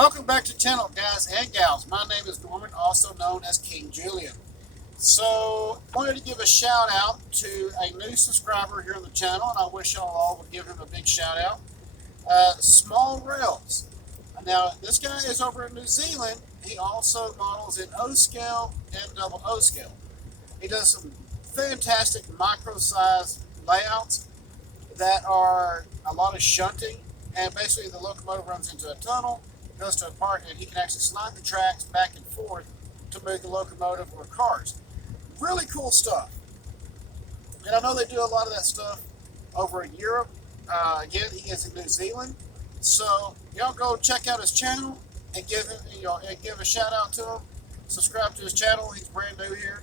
Welcome back to the channel, guys and gals. My name is Norman, also known as King Julian. So, wanted to give a shout out to a new subscriber here on the channel, and I wish y'all all would give him a big shout out. Small Rails. Now, this guy is over in New Zealand. He also models in O scale and double O scale. He does some fantastic micro size layouts that are a lot of shunting, and basically the locomotive runs into a tunnel, goes to a part, and he can actually slide the tracks back and forth to move the locomotive or cars. Really cool stuff. And I know they do a lot of that stuff over in Europe. Again, he is in New Zealand, so y'all go check out his channel and give him, and give a shout out to him. Subscribe to his channel. He's brand new here.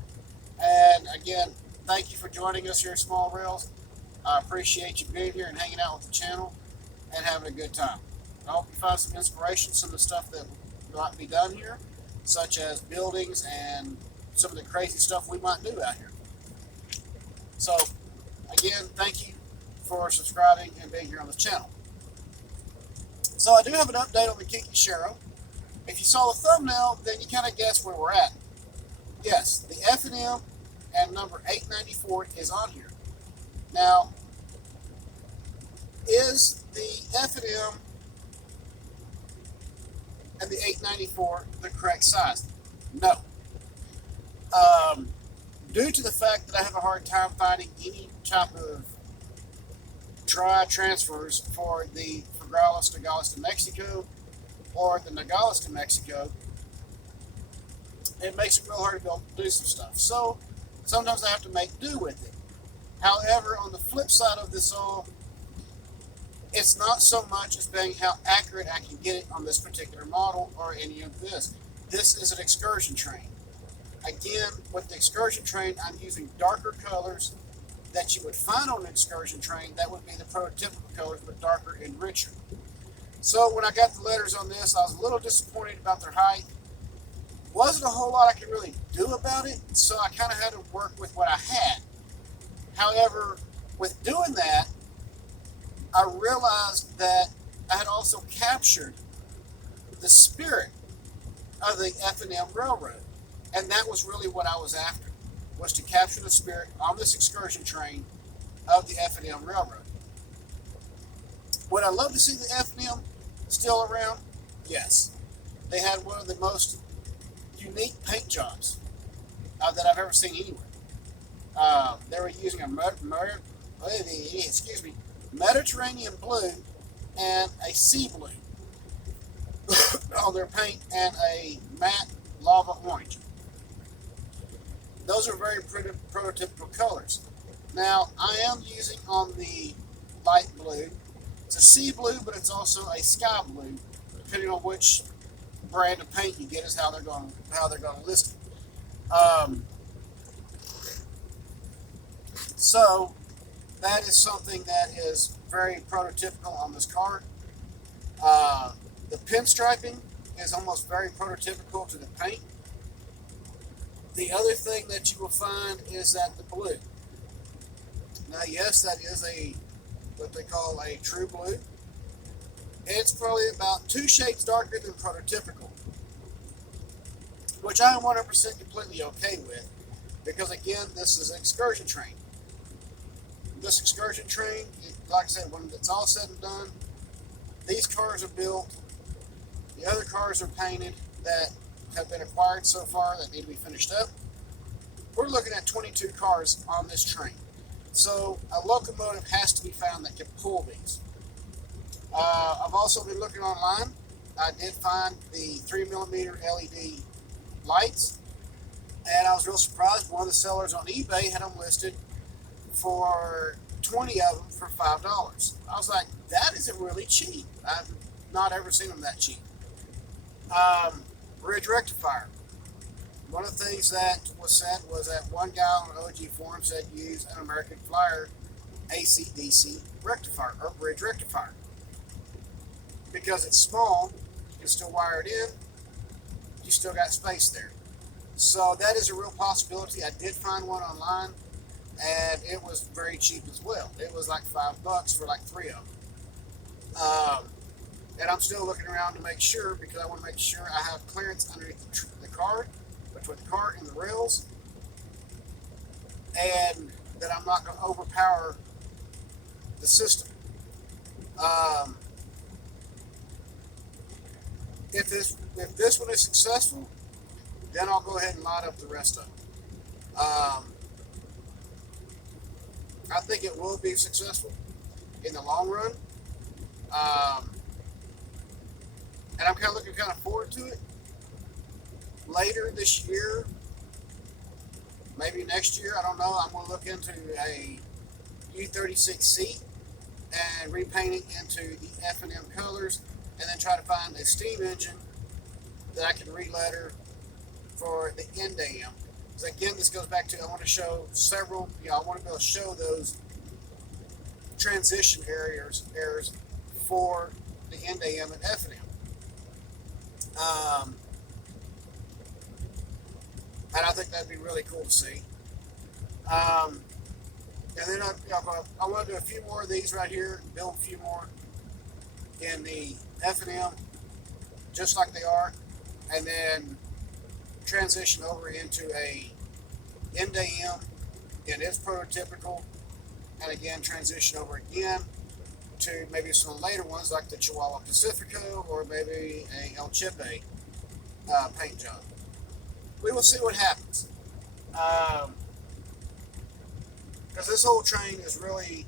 And again, thank you for joining us here at Small Rails. I appreciate you being here and hanging out with the channel and having a good time. I hope you find some inspiration, some of the stuff that might be done here, such as buildings and some of the crazy stuff we might do out here. So, again, thank you for subscribing and being here on the channel. So I do have an update on the kinki sharyo. If you saw the thumbnail, then you kind of guess where we're at. Yes, the F&M and number 894 is on here. Now, is the F&M and the 894 the correct size? No. Due to the fact that I have a hard time finding any type of dry transfers for the Nogales to Mexico or the Nogales to Mexico, it makes it real hard to be able to do some stuff. So sometimes I have to make do with it. However, on the flip side of this all, it's not so much as being how accurate I can get it on this particular model or any of this. This is an excursion train. Again, with the excursion train, I'm using darker colors that you would find on an excursion train. That would be the prototypical colors, but darker and richer. So when I got the letters on this, I was a little disappointed about their height. Wasn't a whole lot I could really do about it, so I kind of had to work with what I had. However, with doing that, I realized that I had also captured the spirit of the F&M Railroad. And that was really what I was after, was to capture the spirit on this excursion train of the F&M Railroad. Would I love to see the F&M still around? Yes. They had one of the most unique paint jobs that I've ever seen anywhere. They were using a Mediterranean blue and a sea blue on their paint, and a matte lava orange. Those are very prototypical colors. Now, I am using on the light blue. It's a sea blue, but it's also a sky blue. Depending on which brand of paint you get, is how they're going to list it. So that is something that is very prototypical on this car. The pinstriping is almost very prototypical to the paint. The other thing that you will find is that the blue. Now, yes, that is what they call a true blue. It's probably about 2 shades darker than prototypical, which I am 100% completely okay with, because again, this is an excursion train. This excursion train, like I said, when it's all said and done, these cars are built. The other cars are painted that have been acquired so far that need to be finished up. We're looking at 22 cars on this train. So a locomotive has to be found that can pull these. I've also been looking online. I did find the 3mm LED lights, and I was real surprised. One of the sellers on eBay had them listed for 20 of them for $5. I was like, that isn't really cheap. I've not ever seen them that cheap. Bridge rectifier. One of the things that was said was that one guy on an OG forum said use an American Flyer AC/DC rectifier or bridge rectifier. Because it's small, you can still wire it in, you still got space there. So that is a real possibility. I did find one online, and it was very cheap as well. It was like $5 for like 3 of them. And I'm still looking around to make sure, because I want to make sure I have clearance underneath the car, between the car and the rails, and that I'm not going to overpower the system. Um, if this one is successful, then I'll go ahead and light up the rest of them. I think it will be successful in the long run. And I'm kind of looking kind of forward to it. Later this year, maybe next year, I don't know, I'm going to look into a U36C and repaint it into the F&M colors, and then try to find a steam engine that I can re-letter for the NDAM. So again, this goes back to, I want to show several, I want to be able to show those transition errors for the NDAM and F&M. And I think that'd be really cool to see. And then I want to do a few more of these right here, build a few more in the F&M, just like they are, and then transition over into a NDAM in its prototypical, and again transition over again to maybe some later ones like the Chihuahua Pacifico or maybe a El Chipe paint job. We will see what happens. Because this whole train is really,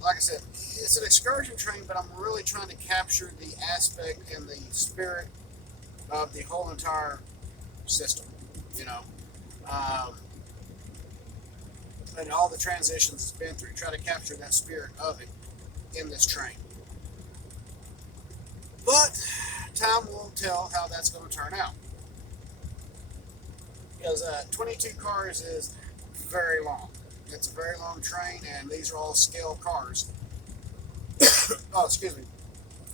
like I said, it's an excursion train, but I'm really trying to capture the aspect and the spirit of the whole entire system, and all the transitions it's been through. Try to capture that spirit of it in this train. But time will tell how that's going to turn out. Because 22 cars is very long. It's a very long train, and these are all scale cars. Oh, excuse me.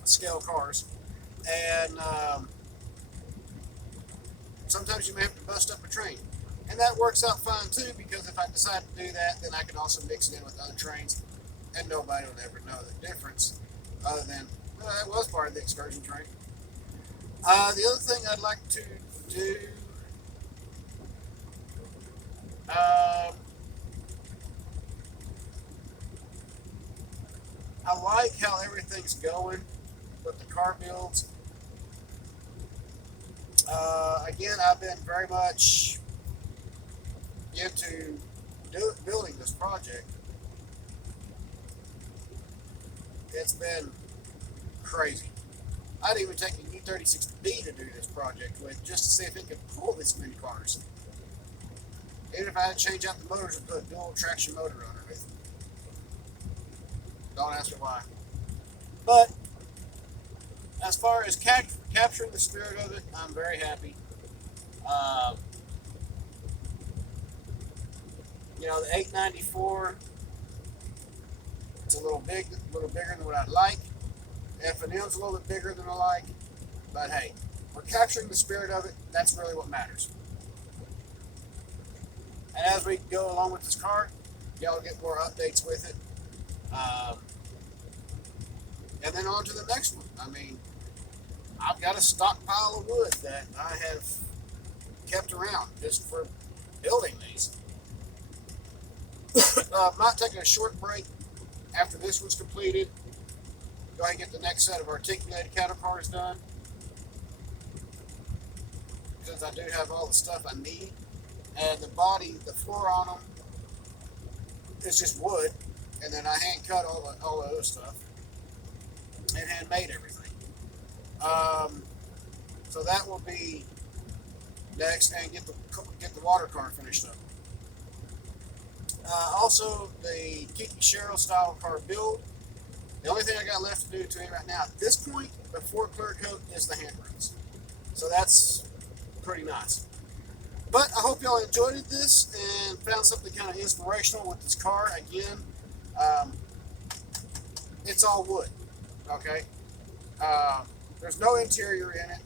Scale cars. And sometimes you may have to bust up a train. And that works out fine too, because if I decide to do that, then I can also mix it in with other trains, and nobody will ever know the difference, other than, well, that was part of the excursion train. The other thing I'd like to do, I like how everything's going with the car builds. Again, I've been very much into building this project. It's been crazy. I'd even take a U36B to do this project with, just to see if it could pull this many cars. Even if I had to change out the motors and put a dual traction motor underneath. Don't ask me why. But as far as capturing the spirit of it, I'm very happy. The 894, it's a little bigger than what I'd like. F&M's a little bit bigger than I like. But hey, we're capturing the spirit of it. That's really what matters. And as we go along with this car, y'all get more updates with it. And then on to the next one. I mean, I've got a stockpile of wood that I have kept around just for building these. I'm not taking a short break after this one's completed. Go ahead and get the next set of articulated cattle cars done, since I do have all the stuff I need. And the body, the floor on them, is just wood, and then I hand cut all the other stuff and hand made everything. So that will be next, and get the water car finished up. Also, the kinki sharyo style car build. The only thing I got left to do to it right now at this point, before clear coat, is the handrails. So that's pretty nice. But I hope y'all enjoyed this and found something kind of inspirational with this car. Again, it's all wood, okay? There's no interior in it.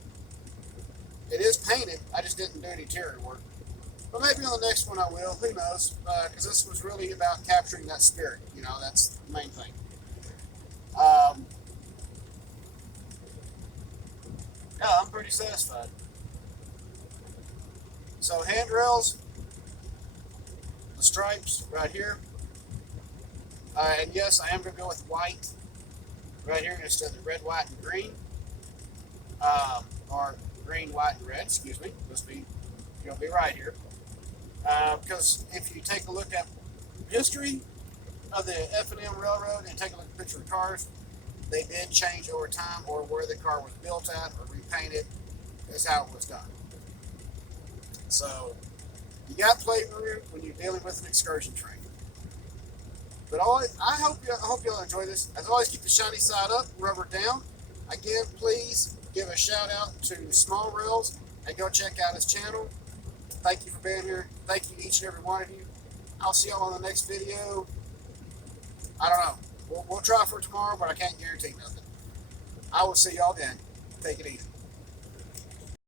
It is painted. I just didn't do any interior work. But maybe on the next one I will. Who knows? Because this was really about capturing that spirit. That's the main thing. Yeah, I'm pretty satisfied. So handrails, the stripes right here. And yes, I am going to go with white right here instead of the red, white, and green. Or green, white, and red, excuse me. Must be, you'll be right here. Because if you take a look at history of the F&M Railroad and take a look at the picture of the cars, they did change over time, or where the car was built at or repainted is how it was done. So you got playroom when you're dealing with an excursion train. But I hope y'all enjoy this. As always, keep the shiny side up, rubber down. Again, please give a shout out to Small Rails and go check out his channel. Thank you for being here. Thank you each and every one of you. I'll see y'all on the next video. I don't know. We'll try for tomorrow, but I can't guarantee nothing. I will see y'all then. Take it easy.